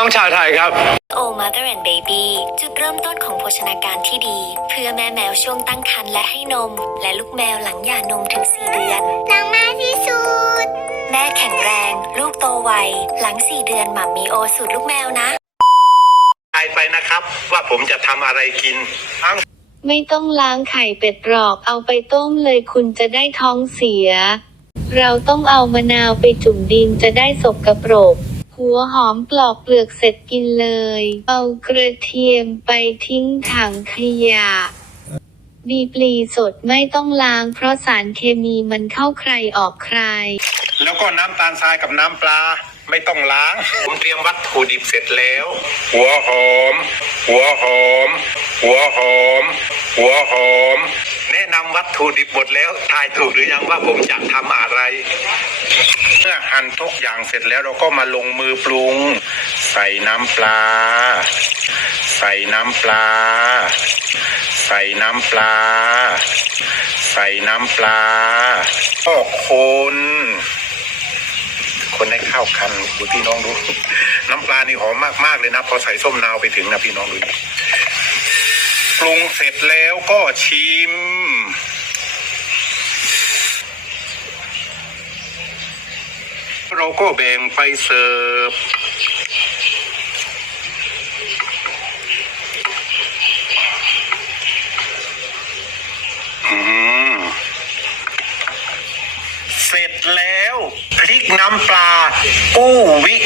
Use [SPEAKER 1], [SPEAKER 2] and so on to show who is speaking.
[SPEAKER 1] องชาวไทยครับ
[SPEAKER 2] โอ Mother and Baby จุดเริ่มต้นของโภชนาการที่ดี เพื่อแม่แมวช่วงตั้งครรภ์และให้นม และลูกแมวหลังหย่านมถึง 4 เดือน
[SPEAKER 3] รักมากที่สุด
[SPEAKER 2] แม่แข็งแรง ลูกโตไว หลัง 4 เดือนหมัมมีโอสูตรลูกแมวนะ
[SPEAKER 4] ทายไปนะครับ ว่าผมจะทำอะไรกินทั้ง
[SPEAKER 5] ไม่ต้องล้างไข่เป็ดหรอกเอาไปต้มเลยคุณจะได้ท้องเสีย เราต้องเอามะนาวไปจุ่มดินจะได้สกกระปรก หัวหอมปลอกเปลือกเสร็จกินเลย เอากระเทียมไปทิ้งถังขยะดีปลีสดไม่ต้องล้าง เพราะสารเคมีมันเข้าใครออกใคร
[SPEAKER 4] แล้วก็น้ำตาลทรายกับน้ำปลาไม่ต้องล้าง ผมเตรียมวัตถุดิบเสร็จแล้ว หัวหอม หัวหอม หัวหอม หัวหอม แนะนำวัตถุดิบหมดแล้ว ทายถูกหรือยังว่าผมจะทำอะไรเมื่ อหั่นทุกอย่างเสร็จแล้วเราก็มาลงมือปรุง ใส่น้ำปลา ใส่น้ำปลา ใส่น้ำปลา ใส่น้ำปลาก็คนคนให้เข้ากันดูพี่น้องดู น้ำปลานี่หอมมากๆเลยนะ พอใส่ส้มนาวไปถึงนะพี่น้องดูปรุงเสร็จแล้วก็ชิม เราก็แบ่งไปเสิร์ฟเสร็จแล้วพริกน้ำปลากู้วิ